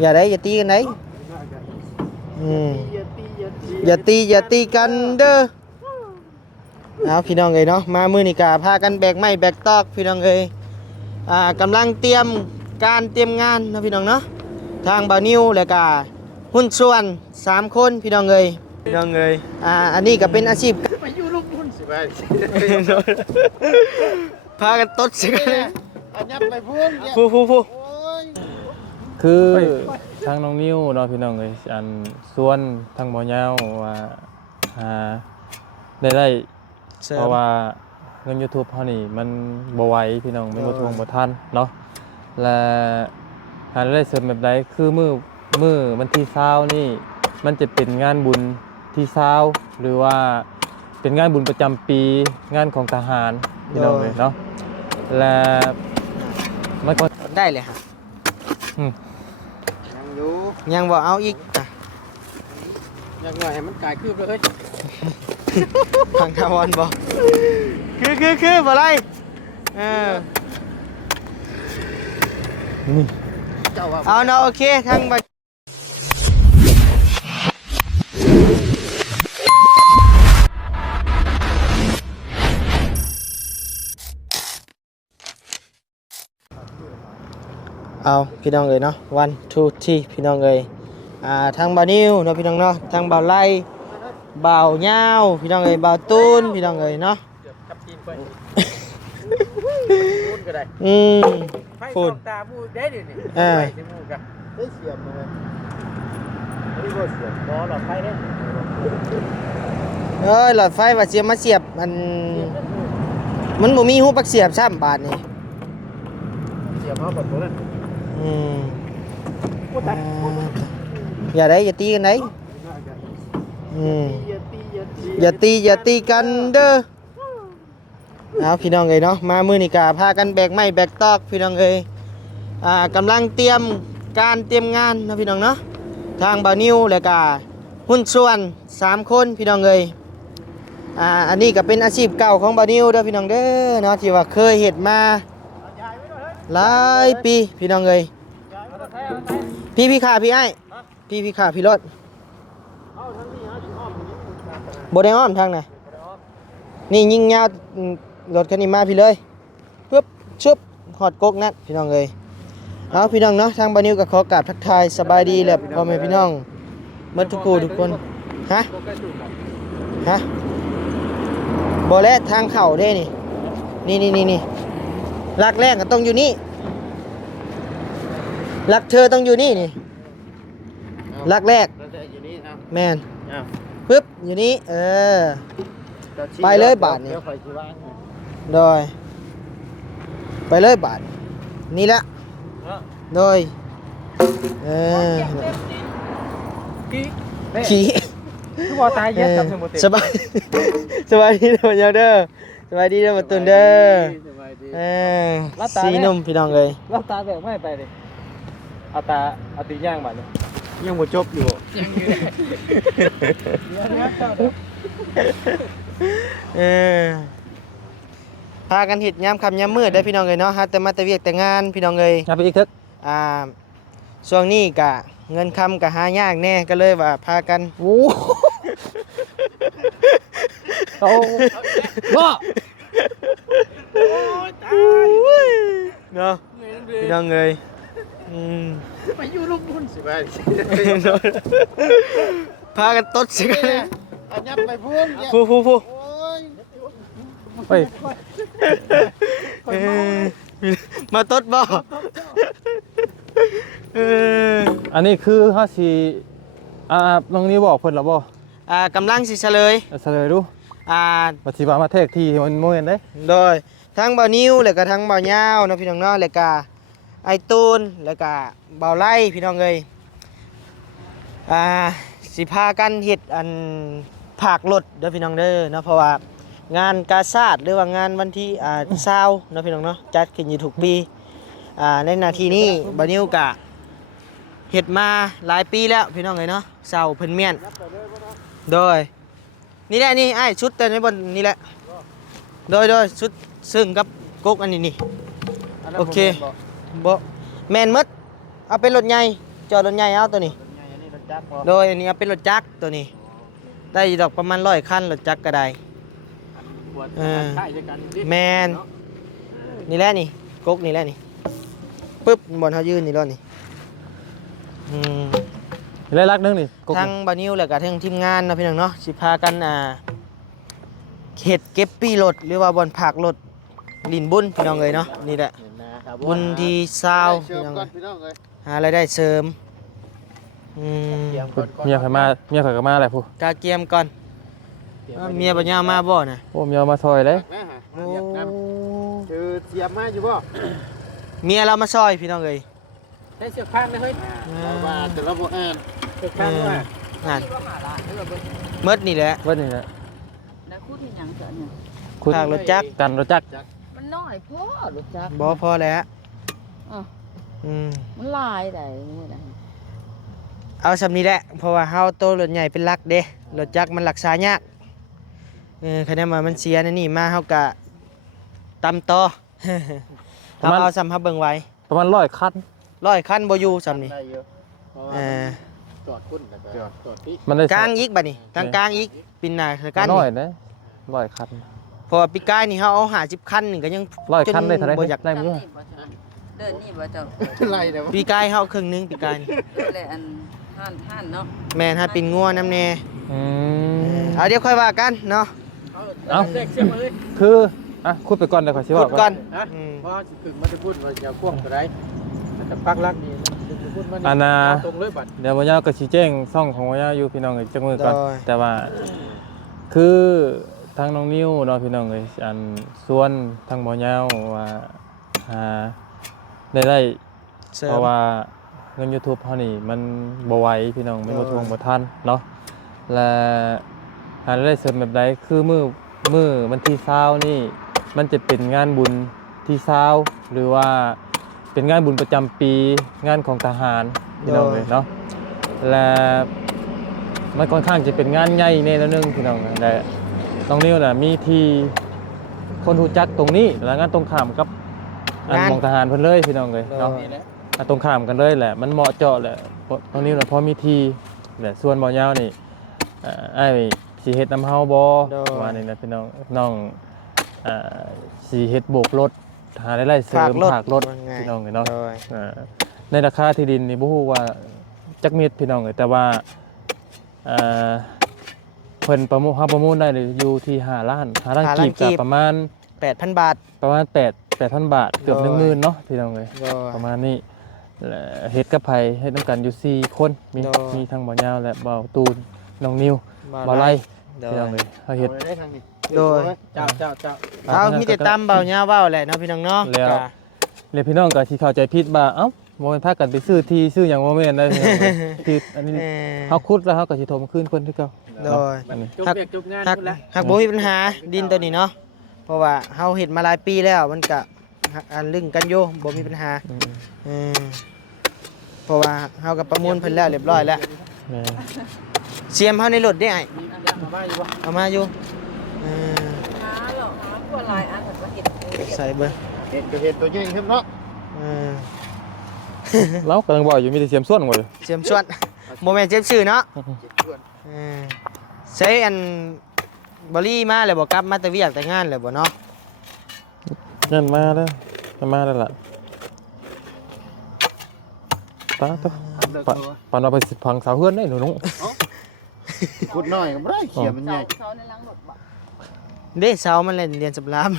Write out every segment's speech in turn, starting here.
อย่าได้อย่าตีกันไหนอย่าตีกันเด้อเอาพี่น้องเอ้ยเนาะมามื้อนี้ก็พากันแบกไม้แบกตอกพี่น้องเอ้ยกำลังเตรียมงานนะพี่น้องเนาะทางบ่าวนิวแล้วก็หุ้นส่วน3คนพี่น้องเอ้ยอันนี้ก็เป็นอาชีพไปอยู่ลูกหุ้นสิไปพากันตดสิกันอันยับไปพูนคือทางน้องนิ้วเนาะพี่น้องเลยอันส่วนทางบ่อเงาว่าได้เพราะว่าเงิน YouTube เฮานี่มันบ่ไหวพี่น้องมันบ่ทวงบ่ทันเนาะและหาได้เสริมแบบใดคือมื้อวันที่20นี่มันจะเป็นงานบุญที่20หรือว่าเป็นงานบุญประจำปีงานของทหารพี่น้องเลยเนาะและมันก็ได้เลยครับยังบ่เอาอีกยังหน่อยให้มันกลายคืบเลยทางทาวอนบ่คือบ่ไรเอาเนาะโอเคทางเอาพี่น้องเอ้ยเนาะ1 2 3พี่น้องเอ้ยทางบ่าวนิวเนาะพี่น้องเนาะทางบ่าวไล่บ่าวเหย้าพี่น้องเอ้ยบ่าวตูนพี่น้องเอ้ยเนาะฝุ่นตาบูได้ดินี่ไปสิมูกะได้เสียบเลยนี่บ่เสียบบ่หลอดไฟได้หลอดไฟว่าเสียบมาเสียบมันบ่มีหูปักเสียบซ้ำบาทนี่เสียบเฮาบ่ตัวนั้นอย่าได้อย่าตีกันไหนอย่าตีกันเด้อเอาพี่น้องเอ้ยเนาะมามื้อนี้ก็พากันแบกไม้แบกตอกพี่น้องเอ้ยกำลังเตรียมงานนะพี่น้องเนาะทางบ่าวนิวแล้วก็หุ้นส่วน3คนพี่น้องเอ้ยอันนี้ก็เป็นอาชีพเก่าของบ่าวนิวเด้อพี่น้องเด้อเนาะที่ว่าเคยเฮ็ดมาหลายปีพี่น้องเอ้ยพี่ขาพี่ไอ้พี่ขาพี่รถบ่ได้อ้อมทางไหนนี่ยิงยาวรถคันนี้มาพี่เลยปึ๊บชุบหอดกกนั่นพี่น้องเอ้ยเอาพี่น้องเนาะทางบ่าวนิวก็ขอกราบทักทายสบายดีแล้วพ่อแม่พี่น้องหมดทุกคนฮะบ่และทางเข้าเด้นี่หลักแรกก็ต้องอยู่นี่หลักเธอต้องอยู่นี่หลักแรกแม่นปึ๊บอยู่นี่ไปเลยบาทนี่โดยไปเลยบาทนี่ละโดยขี่คือบ่ตายเย็ดกับสมุทรสบายดีเด้อเด้อสบายดีเด้อมาตุนเด้อสีนุ่มพี่น้องเลยรับตาแบบไม่ไปเลยเอาตีย่างบาดนี่ยังบ่จบอยู่พากันเฮ็ดยามค่ำยามมืดได้พี่น้องเอ้ยเนาะฮะแต่มาแต่เวียกแต่งานพี่น้องเอ้ยครับอีกทึกช่วงนี้ก็เงินคำก็หายากแน่ก็เลยว่าพากันโอ้บ่เนาะพี่น้องเอ้ยไปอยู่ลูกหุ้นสิไปพากันตดสิกันอันยับไปพูนไปมาตดบ่อันนี้คือเฮาสิน้องนี้บอกเพิ่นแล้วบ่กำลังสิเฉลยดูปฏิบัติมาแทกที่มันโมเห็นได้โดยทั้งบ่าวนิวแล้วก็ทั้งบ่าวเหย้าเนาะพี่น้องเนาะแล้วก็ไอ้ตูนแล้วก็บ่าวไล่พี่น้องเอ้ยสิพากันเฮ็ดอันภาครถเด้อพี่น้องเด้อเนาะเพราะว่างานกาชาดหรือว่างานวันที่20เนาะพี่น้องเนาะจัดขึ้นอยู่ทุกปีในนาทีนี้บ่าวนิวก็เฮ็ดมาหลายปีแล้วพี่น้องเอ้ยเนาะเสาเพิ่นเมียนโดยนี่แหละนี่ไอ้ชุดแต่ในบนนี่แหละโดยชุดซึ่งกับก๊กอันนี้นี่โอเคบ่แมนมัด เอาเป็นรถใหญ่จอดรถใหญ่เอาตัวนี้ เป็นไงอันนี้รถจักรบ่ โดยอันนี้เอาเป็นรถจักรตัวนี้ ได้อยู่ดอกประมาณ100คันรถจักรก็ได้ ปวดใช่ด้วยกันดิ แมนนี่แหละนี่กกนี่แหละนี่ปึ๊บบนเขายืนนี่รถนี่อืม ได้รักนึงนี่กก ทั้งบานิวแล้วก็ทั้งทีมงานนะพี่น้องเนาะสิพากันเฮ็ดเก็บปี้รถหรือว่าบอนผักรถลินบุญพี่น้องเอ้ยเนาะนี่แหละ เห็นนะครับ บุญที่ซาวพี่น้องเอ้ย พี่น้องเอ้ย หารายได้เสริมอืม เตรียมก่อน เมียข่อยมาเมียข่อยก็มาแหละผู้ กาเกียมก่อนเมียปัญญามาบ่น่ะ โอ้เมียมาซอยเลย นะฮะ โอ้ เรียกกันคือเตรียมมาอยู่บ่ เมียเรามาซอยพี่น้องเอ้ย ได้เสื้อข้างได้เฮ้ยว่าแต่ละบ่อ่านเสื้อข้างว่า นั่นเมิดนี่แหละ ว่านี่แหละ แล้วคูดที่ยังเสือเนี่ย คุณ ทางรถจักร กันรถจักร มันน้อยพ่อรู้จัก บ่พอแล้ว อ่ะ อืม มันลายได้นี่นะ เอาสำนี้แหละเพราะว่าเฮาโตรถใหญ่เป็นหลักเด้รถจักรมันรักษายากคะแนนว่ามันเสียนั่นนี่มาเฮากะตำต่อ เอาซ้ำเฮาเบิ่งไว้ ประมาณ100คัน 100คันบ่อยู่ซ้ำนี่ ได้เยอะเพราะว่า เออ จอดคุ้นแล้วก็จอดที่ มันได้ กลางอีกบัดนี้กลางอีกปินหน้าคือกัน น้อย นี่ นะ100คัน เพราะว่าปีกายนี่เฮาเอา50คันนี่ก็ยัง 100คันได้เท่าไหร่ บ่อยาก ได้มั้ย เดินนี่บ่เจ้า ไรเดี๋ยว ปีกายเฮาครึ่งหนึงปีกายนี่ เดินเลยอันท่านเนาะ แม่นถ้าปินงัวน้ำแน่ อืม เอาเดี๋ยวค่อยว่ากันเนาะ เอ้า เสื้อเสื้อมาเลย คืออ่ะคุดไปก่อนเดี๋ยวข่อยสิ พู บอ ด ก ก่อน ฮะ อืม เพราะถึงมันจะพูดว่าอย่าพ่วงก็ได้แต่ปักลักนี่จะพูดมัน อันน่ะ ตรงเลยบัด เดี๋ยวบ่ยาวก็สิแจ้งช่องของบ่ยาวอยู่พี่น้องเอ้ยจักมือก่อน ได้ แต่ว่าคือทางน้องนิ้วเนาะพี่น้องเอ้ยอันส่วนทางบ่ยาวว่าหาได้ เสริ เพ ม ราะว่าเงิน YouTube เฮานี่มันบ่ไหวพี่น้องมันบ่ทวงบ่ทันเนาะและหารายได้เสริมแบบใดคือมื้อวันที่20นี่มันจะเป็นงานบุญที่20หรือว่าเป็นงานบุญประจำปีงานของทหารพี่น้องเลยเนาะและมันค่อนข้างจะเป็นงานใหญ่แน่แล้วนึงพี่น้องนะและน้องนิ้วน่ะมีที่คนรู้จักตรงนี้แล้วงานตรงข้ามกับอันของทหารเพิ่นเลยพี่น้องเลยเนาะ นี่แหละ ตรงข้ามกันเลยแหละมันเหมาะเจาะแหละตรงนี้เราพอมีทีแหละส่วนบ่อยาวนี่ไอ้สีเฮ็ดน้ำเฮาบ่ว่านี่นะพี่น้องน้องสีเฮ็ดโบกรถหาได้ไล่เสริมฝากรถพี่น้องเนาะ โดย ในราคาที่ดินนี่บ่ฮู้ว่าจักเม็ดพี่น้องแต่ว่าเพิ่นประมูลประมูลได้อยู่ที่5 ล้านกีบก็ประมาณ 8,000 บาท 8,000 บาทเกือบ 10,000เนาะพี่น้องเอ้ย โดย ประมาณนี้และเฮ็ดกับไผเฮ็ดนำกันอยู่4คนมี โดย มีทั้งบ่ยาวและบ่าวตูนน้องนิวบ่าวไล่ โด พี่น้อง ย เอ้ยเฮาเฮ็ด อาได้ทางนี้ โดย เจ้าเจ้าเจ้า เอามีแต่ตามเบาหญ้าเว้าแหละเนาะพี่น้องเนาะ แล้ว ก็ แล้วพี่น้องก็สิเข้าใจผิดว่าเอ้าบ่แม่นพากันไปซื้อที่ซื้อหยังบ่แม่นได้พี่น้องเอ้ยที่อันนี้ เออ เฮาขุดแล้วเฮาก็สิโทรมาคืนเพิ่นคือเก่า โดย อันนี้ จบเรียกจบงาน หัก พุ่นละ หักบ่มีปัญหาดินตัวนี้เนาะเพราะว่าเฮาเฮ็ดมาหลายปีแล้วมันก็อันลึงกันอยู่บ่มีปัญหา อืม เออเพราะว่าเฮาก็ประมูลเพิ่นแล้วเรียบร้อยแล้ว แม่ เสียมเฮาในรถได้ไอ้ มียามาบ้าอยู่บ่ เอามาอยู่เออ หาหรอกหาพวกลายอันแบบว่าเห็ด ใส่เบิ่ง เห็นก็เห็นตัวใหญ่ขึ้นเนาะ เออ เรากำลังบอกอยู่มีแต่เสียมส่วนกว่าอยู่ เสียมชวนบ่แม่นเจ็บชื่อเนาะ เจ็บส่วน เออใช้อันบรี่มาแล้วบ่กลับมาแต่เวียกแต่งานแล้วบ่เนาะ นั่นมาแล้วมาแล้วล่ะตาตัว เลิก ปะ ตัว ปานเอาไปสิพังเสาเฮือนได้หนูนุ ขุดน้อยก็บ่ได้เขียมันใหญ่ เขาในล้างรถบ่ เด้เสามันเล่นเรียนสำราม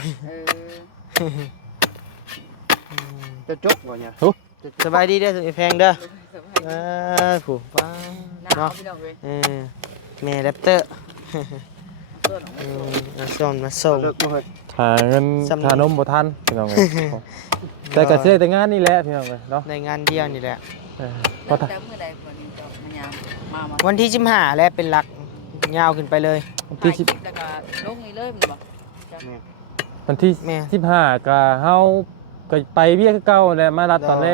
จะจบบ่เนี่ย สบายดีเด้อแพงเด้อผู้ป้า หนาว เนาะ พี่น้องเว้ย แม่แรปเตอร์ เสื้อของ มาส่งมาส่ง เลิกบ่เฮ้ย หาเงิน สำนึก ค่านมบ่ทันพี่น้องเอ้ยแต่ก็สิได้แต่งานนี่แหละพี่น้องเอ้ยเนาะ ในงานเดียวนี่แหละ พอ แล้ว ถ้า แต่เมื่อใดคนนี้จะมายามมา วันที่15แล้วเป็นหลักยาวขึ้นไปเลย ที่สิบ แล้วก็ลงนี่เลยมันบ่ วันที่ แม่ 15ก็เฮาก็ไปเวียกคือเก่าแหละมารัดตอนแ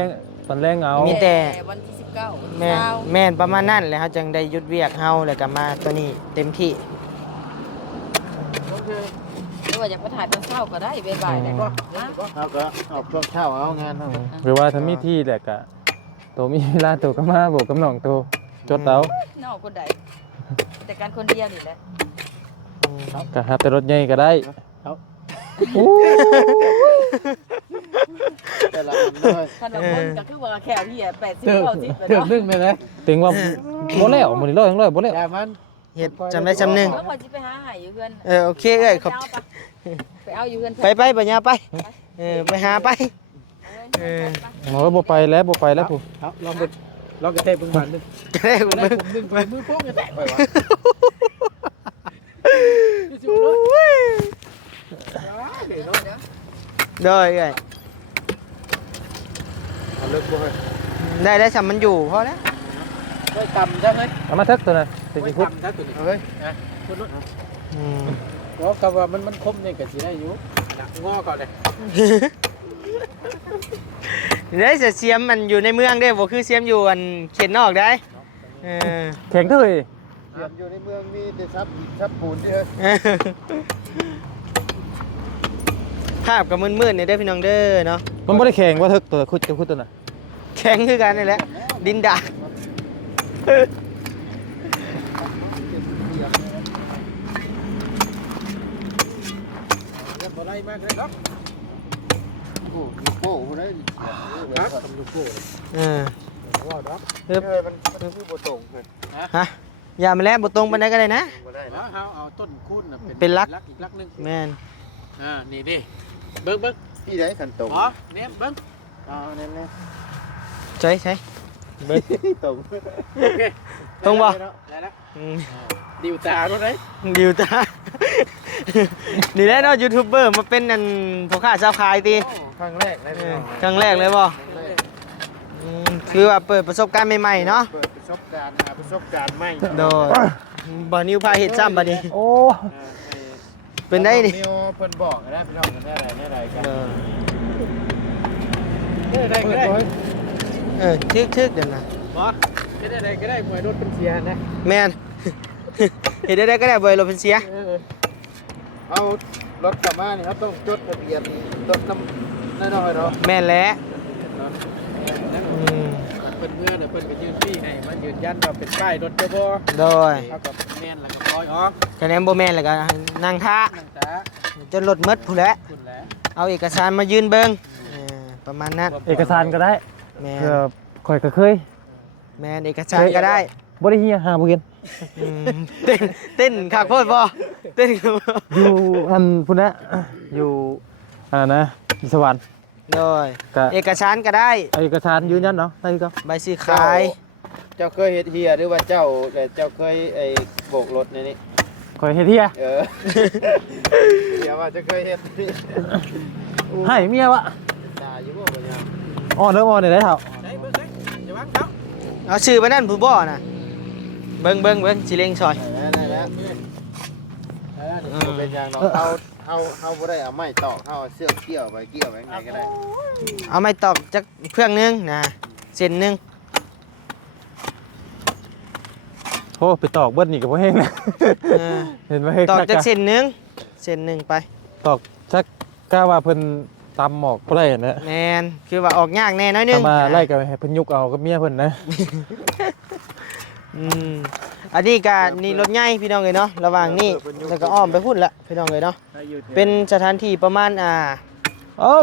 รงเอา มีแต่ วันที่19 แม่แม่นประมาณนั้นแหละเฮาจึงได้หยุดเวียกเฮาแล้วก็มาตัวนี้เต็มที่ หรือว่าอยากไปถ่ายตอนเช้าก็ได้บ่ายๆได้บ่นะ เอาก็ออกช่วงเช้าเอางานเฮา หรือว่าถ้ามีที่แหละก็ ตัวมีเวลาตัวก็มาบอกกับน้องตัวจดเอา นอกคนใดแต่การคนเดียวนี่แหละ ก็หาแต่รถใหญ่ก็ได้ แต่ละอันเลย ขนมคนก็คือว่าแค่พี่80 90ไป เดือด เนาะ นึงเลยนะ ถึงว่าบ่แล้วมื้อนี้ร้อยทั้งร้อยบ่แล้ว แต่มัน เฮ็ดจำได้จำหนึง แล้วพอสิไปหาให้อยู่เพื่อน โอเคเอ้ยขอบ ไปเอาอยู่เพื่อน ไปปัญญาไปไปหาไป หมอบ่ไปแล้วบ่ไปแล้วผู้ เอาลองดูลองกระเทยเบิ่งบ้านนึง จะได้ผม ได้ นึง ผมดึงไปมือโป้งจะแตกไปวะจู่ๆเลยเนาะ โดยเอ้ย เอาเลิกบ่ให้ ได้สำมันอยู่พอแล้ว ได้ตำจังเลย เอามาเถิกตัวน่ะสิ ได้ กินพุด ตำจังตัวนี้เฮ้ยนะคุณรถ เพราะคำว่ามันคมเนี่ยก็สิได้อยู่นะงอก่อนเลย ได้เสียมมันอยู่ในเมืองได้บ่คือเสียมอยู่อันเขตนอกได้เออ แข็งเท่าเลย เสียมอยู่ในเมืองมีแต่ซับปูนที่เฮ้ย ภาพกับมืดๆเนี่ยได้อพี่น้องเด้อเนาะ มันบ่ได้แข็งว่าเถิกตัวคุดตัวน่ะ แข็งคือกันนี่แหละดินดา จะบ่ได้มากเลยครับโอ้ลูกโป้บ่ได้ครับทำลูกโป้ ว่าดอก เฮ้ย มันคือบ่ตรงเพิ่น ฮะอย่ามาแล้วบ่ตรงปานใดก็ได้นะ บ่ได้แล้วเฮาเอาต้นคูณน่ะ เป็นลัก อีกลักนึง แม่น นี่ดิเบิ่งที่ได้คันตรงอ๋อเนี่ยเบิ่งเนี่ย ใช่ เบิ่งตรงโอเค ตรงบ่ ได้แล้วดิวตาบ่ได้ ดิวตา นี่แหละเนาะยูทูบเบอร์มาเป็นอันพ่อค้าชาวขายติ ครั้งแรกได้ ครั้งแรกเลยบ่คือว่าเปิดประสบการณ์ใหม่ๆเนาะ เปิดประสบการณ์ใหม่ โดยบ่นิวพาเฮ็ดซ้ำบัดนี้ โอ้ เป็นได้นี่ นิวเพิ่นบอกนะพี่น้องกันได้กัน เออ ได้ก็ได้ ทึกๆเดี๋ยวนะ บ่ได้ก็ได้หวยรถเป็นเสียนะ แม่น เฮ็ดได้ก็ได้บ่ให้รถเป็นเสีย เอารถกลับมานี่ครับต้องจดทะเบียนรถน้ำน้อยๆเนาะ แม่นแล้ว เพิ่นเมื่อเนี่ยเพิ่นก็ยืนพี่ให้มันยืนยันว่าเป็นป้ายรถเจ้าบ่ โดย เท่ากับแม่นแล้วก็ปล่อยออก คะแนนบ่แม่นแล้วก็นั่งท่า นั่งตา จนรถหมดพู้นแหละ คุณแล้ว เอาเอกสารมายืนเบิ่งประมาณนั้น เอกสารก็ได้ แม่น เพื่อข่อยก็เคย แม่นเอกสารก็ได้ บ่ได้เฮียหาบ่เห็น เต้นคักโพดบ่เต้นคักบ่ อยู่อันพุ่นนะอยู่นะอยู่สวรรค์ โดย ก็ เอกสารก็ได้ เอาเอกสารยืนยันเนาะได้ก็ ใบซื้อขาย เจ้าเคยเฮ็ดเฮียหรือว่าเจ้าเคยไอ้โบกรถนี่ ข่อยเฮ็ดเฮีย เดี๋ยวว่าจะเคยเฮ็ดนี่ ให้เมียวะ ด่าอยู่บ่บ่เนี่ย อ้อนเด้ออ้อนได้เท่า ใช้เบิ่งอย่าวางเท้า เอาชื่อไปนั่นผู้บ่น่ะเบิ่งสิเล็งซอย ได้แล้วเป็นอย่างเนาะเฮาบ่ได้เอาไม้ตอกเฮาเอาเสื้อเกี่ยวไว้ไงก็ได้ เอาไม้ตอกจักเครื่องหนึงนะเส้นหนึง โอ้ไปตอกเบิดนี่ก็บ่แห้งนะ เห็นบ่เฮ็ด ตอก คัก จัก อะ เส้นหนึงเส้นหนึงไป ตอกจักกล้าว่าเพิ่นตำหมอกบ่ได้นะ แม่นคือว่าออกยากแน่น้อยหนึง ถ้ามาไล่กันให้เพิ่นยุกเอากับเมียเพิ่นนะ อันนี้ก็นี่รถใหญ่พี่น้องเอ้ยเนาะระหว่างนี้แล้วก็อ้อมไปพุ่นละพี่น้องเอ้ยเนาะเป็นสถานที่ประมาณเอ้า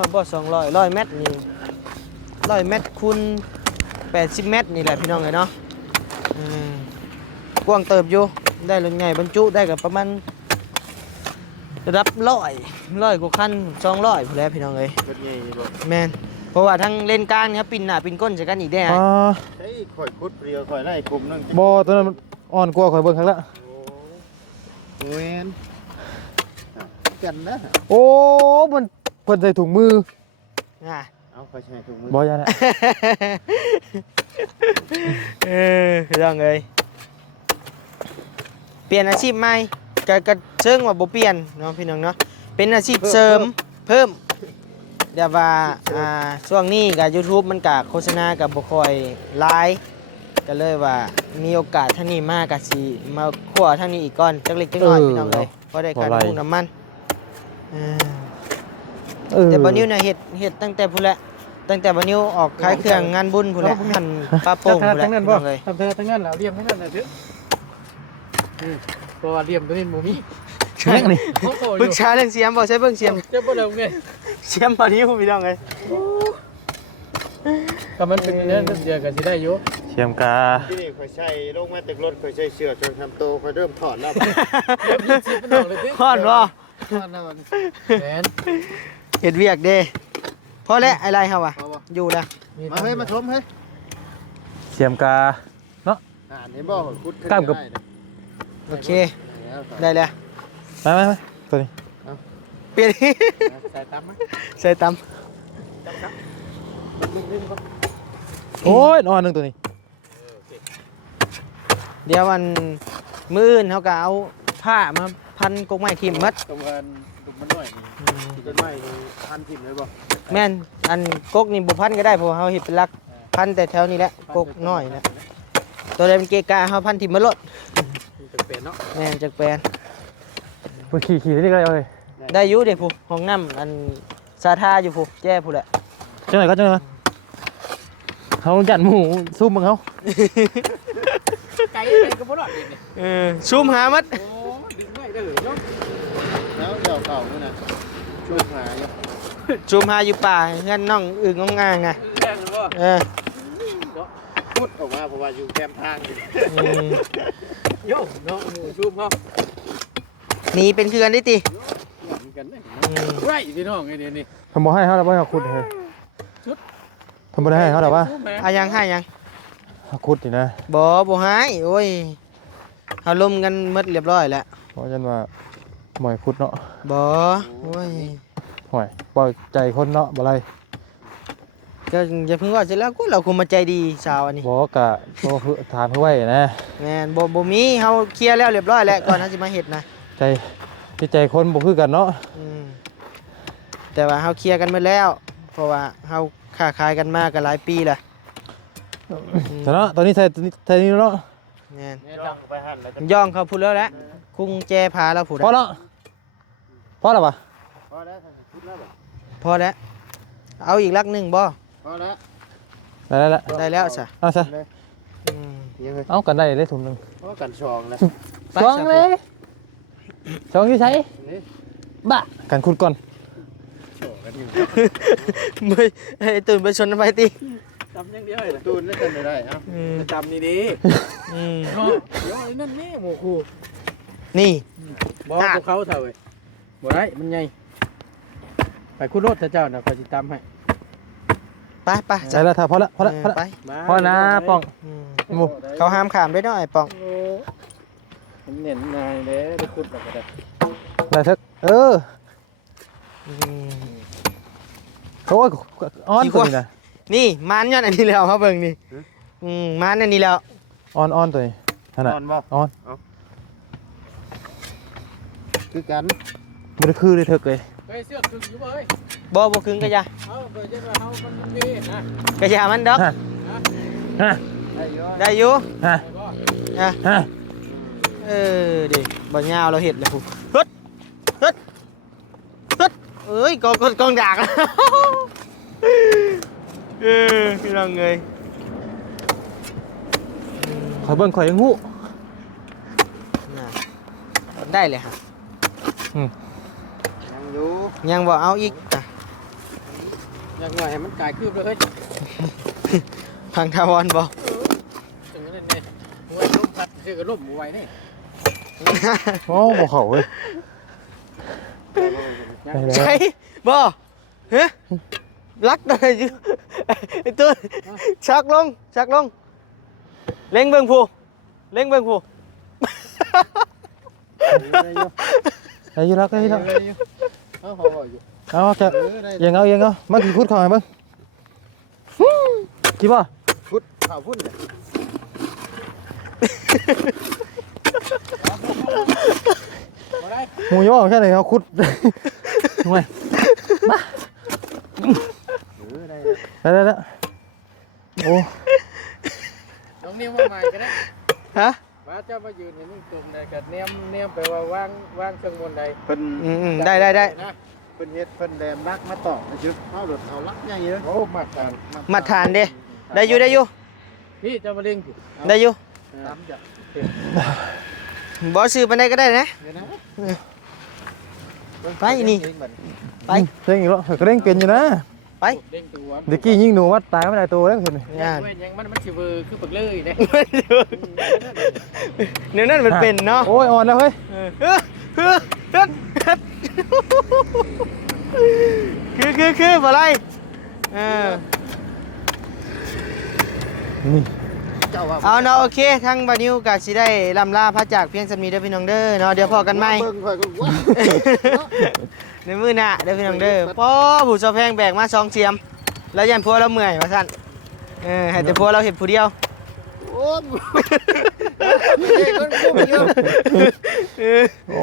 100 เมตรนี่100 เมตรคูณ80 เมตรนี่แหละพี่น้องเอ้ยเนาะกว้างเติบอยู่ได้รถใหญ่บรรจุได้กับประมาณระดับ100กว่าคัน200พุ่นแหละพี่น้องเอ้ย รถใหญ่บ่ แม่นเพราะว่าทั้งเลนกลางเนี่ยปิ่นหน้าปิ่นก้นใส่กันอีกได้ ใช้ข่อยคุดเรียวข่อยไล่กลุ่มนึง บ่ตัวนั้นมันอ่อนกว่าข่อยเบิ่งครั้งละ โอ้ยกันนะ โอ้มันเพิ่นใส่ถุงมือ อ่ะ เอาข่อยใช้ถุงมือ บ่ยานะ พี่น้องเอ้ยเปลี่ยนอาชีพใหม่ก็เชิงว่าบ่เปลี่ยนเนาะพี่น้องเนาะเป็นอาชีพเสริมเพิ่มเดี๋ยวว่าช่วงนี้กับ YouTube มันกับโฆษณากับบ่ค่อยหลายก็เลยว่ามีโอกาสทางนี้มากก็สิมาคั่วทางนี้อีกก่อนจักเล็กจักน้อยพี่น้องเอ้ยพอได้การปรุงน้ำมันแต่บ่นิ้วน่ะเฮ็ดตั้งแต่พุ่นแหละ ตั้งแต่วันนี้ออกขายเครื่องงานบุญพุ่นแหละหันปลาโป่งพุ่นแหละ ทั้งนั้น พี่ บ่ น้องเลย ทำเธอทั้งนั้นแล้วเรียมทั้งนั้นน่ะเด้อเพราะว่าเรียมตัวนี้บ่มี เรื่องนี่ ปรึกษาเรื่องเสียมบ่ใช่เบิ่งเสียม จะบ่ได้ไง เสียมบ่นี้พี่น้องเลย ก็มันเป็นเรื่องเดียวกันสิได้อยู่ เชียมกา ที่นี่ข่อยใช้ลงมาจากรถข่อยใช้เชือกจนทำโตข่อยเริ่มถอดแล้ว ฮอดบ่ แมน เฮ็ดเวียกเด้พอแล้วอะไรเฮาอ่ะอยู่แล้ว มาเฮ้ยมาชมเฮ้ย เชียมกาเนาะ เห็นบ่คุด กล้ามกับ โอเคได้แล้ว มาตัวนี้ เปลี่ยน ใส่ตามมั้ย ใส่ตำ โอ้ยนอนหนึงตัวนี้ เดี๋ยววันมื้ออื่นเฮาก็เอาผ้ามาพันกกไม้ทิ่มมัด ตรงกันตรงมันหน่อยนี่ต้นไม้นี่พันทิ่มเลยบ่ แม่นอันกกนี่บ่พันก็ได้เพราะว่าเฮาเฮ็ดเป็นหลักพันแต่แถวนี้แหละกกน้อยนะตัวใดมันเกะกะเฮาพันทิ่มมาโลด จะเป็นเนาะ แม่นจักแปลน มันขี่ได้ก็ได้เลย ได้อยู่เด้ผู้ห้องน้ำอันสาธาอยู่ผู้แจ้ผู้แหละ จังไหนก็จังไหนเขาจัดหมูซุ่มมึงเขา ไก่อะไรก็บ่รอดนี่ ซูมหามัด โอ้ดึงไว้เด้อเนาะ แล้วเดี๋ยวเก่านี่นะช่วยหาอยู่ ซูมหาอยู่ป่าเฮือนน้องอึ่งงงางไง แรงบ่ เออ พุดออกมาเพราะว่าอยู่แคมทางอยู่ อืม โยเนาะหมูชูบเนาะ หนีเป็นคือกันได้ติ มีกันได้ไรพี่น้องไอ้นี่ ทำบ่ให้เขาแต่ว่าเขาขุดเลยทำบ่ได้ให้เขาแต่ว่า อายังให้ยัง เขาขุดนี่นะ บ่หายโอ้ยเฮาลมกันหมดเรียบร้อยแล้ว เพราะฉะนั้นว่าหมอยขุดเนาะ บ่โอ้ย ห่วยปล่อยใจคนเนาะบ่ไร ก็อย่าเพิ่งว่าเสร็จแล้วกูเราคุมมาใจดีสาวอันนี้ บ่กะบ่คือถามเพื่อไว้นะ แม่นบ่มีเฮาเคลียร์แล้วเรียบร้อยแล้วก่อนเฮาสิมาเฮ็ดนะ ใจที่ใจคนบ่คือกันเนาะ อืมแต่ว่าเฮาเคลียร์กันหมดแล้ว เพราะว่าเฮาค้าขายกันมาก็หลายปีแล้ว แต่เนาะตอนนี้ใส่นี่เนาะ แม่น ย่องไปหันแล้วก็ ย่องเขาพูดแล้วแหละคุงแจพาแล้วพูด พอแล้วพอแล้วปะ พอแล้วพุดแล้วบ่ พอแล้วเอาอีกลักหนึ่งบ่ พอแล้ว ได้แล้ว ได้แล้วซะ เอาซะ อืม ยังไง เอากันได้เลยถุงนึง พอกันชองแล้ว ไป สอง ซะ เลยสองอยู่ใช้ นี่ บะกันขุดก่อน โชกันอยู่ ไม่ให้ตื่นไปชนไปติ จำอย่างเดียวเลย ตูนนี่กันได้เอ้า อืม จำนี่ดี อืม เนาะเดี๋ยวไอ้นั่นนี่หมูคู นี่ บอกพวกเขาเถอะเว้ยบ่ได้มันใหญ่ไปคุณรถเจ้าน่ะคอยติดตามให้ ไปไป ใช่แล้วถ้าพอแล้วพอแล้วพอแล้ว ไป พอนะป้อง อืม หมู เขาห้ามขามด้วยเนาะไอ้ปอง ผมเน้นนายเด้ได้คุณแล้วก็ได้ ได้ทึกเออ อืม โอ้ยอ้อนตัวนี้นะ นี่มันย้อนอันนี้แล้วเขาเบิ่งนี่มันอันนี้แล้ว อ้อนตัวนี้ขนาด นอนบ่ อ้อน คือกัน มันได้คือเลยทึกเลย เฮ้ยเสื้อถึงอยู่บ่เฮ้ย บ่คึงกะยา เอาเกิดจะว่าเฮามันมีนะ กะยามันดอก ฮะฮะ ได้อยู่ ได้อยู่ ฮะ ก็ อ่ะ ฮะ ดิบ่ยาวเราเห็ดแล้วพูดฮึดเอ้ยกองดากพี่น้องเอ้ย ขอยเบิ่งข่อยยังหู้ น่ะได้เลยฮะ ยังอยู่ ยังบ่เอาอีกอ่ะ ยังหน่อยให้มันกลายคืบเลยเฮ้ย พังทาวอนบ่ ถึงนั่นนี่โอ้ยลมพัดซื้อก็ลมบ่ไหวนี่ โอ้บ่เข้าเว้ยได้แล้ว ใช่บ่เฮ้รักหน่อยอยู่ไอ้ตัวชักลงเล็งเบิ่งผู้ ได้อยู่ ได้อยู่แล้วได้อยู่แล้ว เอ้าพออยู่ เอาจะ ได้ ยังเอามากี่คุดเข้าให้เบิ่งกี่บ่ พุดข่าวพุ่นเนี่ย บ่ได้ หมูย่อแค่ไหนเขาคุดทำไมมา ได้ ได้แล้วโอ้ น้องเนียมว่าใหม่ก็ได้ ฮะ ว่าเจ้ามายืนอยู่นี่ตรงใดก็เนียมไปว่าวางเครื่องบนใด เพิ่น ได้ นะ เพิ่นเฮ็ดเพิ่นแดมรักมาตอกนะจึ๊บเอารถเอาลักใหญ่เยอะโอ้มาทาน มาทานเด้ได้อยู่ได้อยู่ พี่จะมาเล่งสิ ได้อยู่ ตามจ้ะ บ่ซื้อไปได้ก็ได้นะ เดี๋ยวนะ ไปนี่ ไป เร่งอีกแล้วก็เร่งเป็นอยู่นะ ไป เล่งตัว เด็กกี้ยิงหนูวัดตายไม่ได้ตัวแล้วเห็นไหม งาน ยังมันสิเวอร์คือปึกเลยนะ เดี๋ยวนั้นมันเป็นเนาะ โอ้ยอ่อนแล้วเฮ้ย คือบ่ไรเออ นี่ เจ้าว่า เอาเนาะโอเคทั้งบานิวก็สิได้ลำลาพระจากเพียงสำนีเด้อพี่น้องเด้อเนาะเดี๋ยวพอกันใหม่ เบิ่งข่อยก็ว่า ในมื้อหน้าเด้อพี่น้องเด้อพ่อผู้เจ้าแพงแบกมา2เสียม แล้วยันพัวเราเมื่อยว่าซั่นให้แต่พัวเราเฮ็ดผู้เดียว โอ้ยเฮ้ยคนกูเดียว โอ้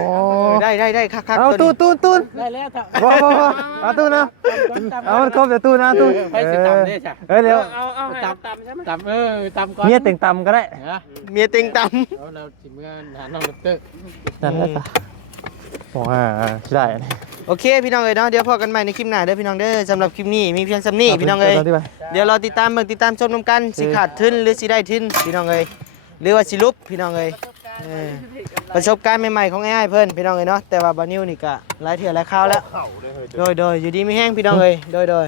ได้คัก เอา ตัว ตู นี้ นตูน ได้แล้วถ้า บ่เอาตูนนะเอามันครบแต่ตูนนะตูน ไปสิตำได้จ้ะ เฮ้ยเดี๋ยว เอาตำใช่ไหมตำตำก่อน เมียเต็งตำก็ได้ ฮะ เมียเต็งตำ เราสิเมื่อหาน้องดอกเตอร์ นั่นแหละจ้ะโอ้ใช่ได้ โอเคพี่น้องเอ้ยเนาะเดี๋ยวพอกันใหม่ในคลิปหน้าเด้อพี่น้องเด้อสำหรับคลิปนี้มีเพียงสำนี้พี่น้องเอ้ยเดี๋ยวเราติดตามชมนำกันสิขาดทุนหรือสิได้ทุนพี่น้องเอ้ยหรือว่าสิลุบพี่น้องเอ้ยประสบการณ์ใหม่ๆของAIเพิ่นพี่น้องเอ้ยเนาะแต่ว่าบานิวนี่ก็หลายเทื่อหลายคราวแล้ว เข่าเลยเฮ้ย โดยอยู่ดีมีแห้งพี่น้องเอ้ยโดย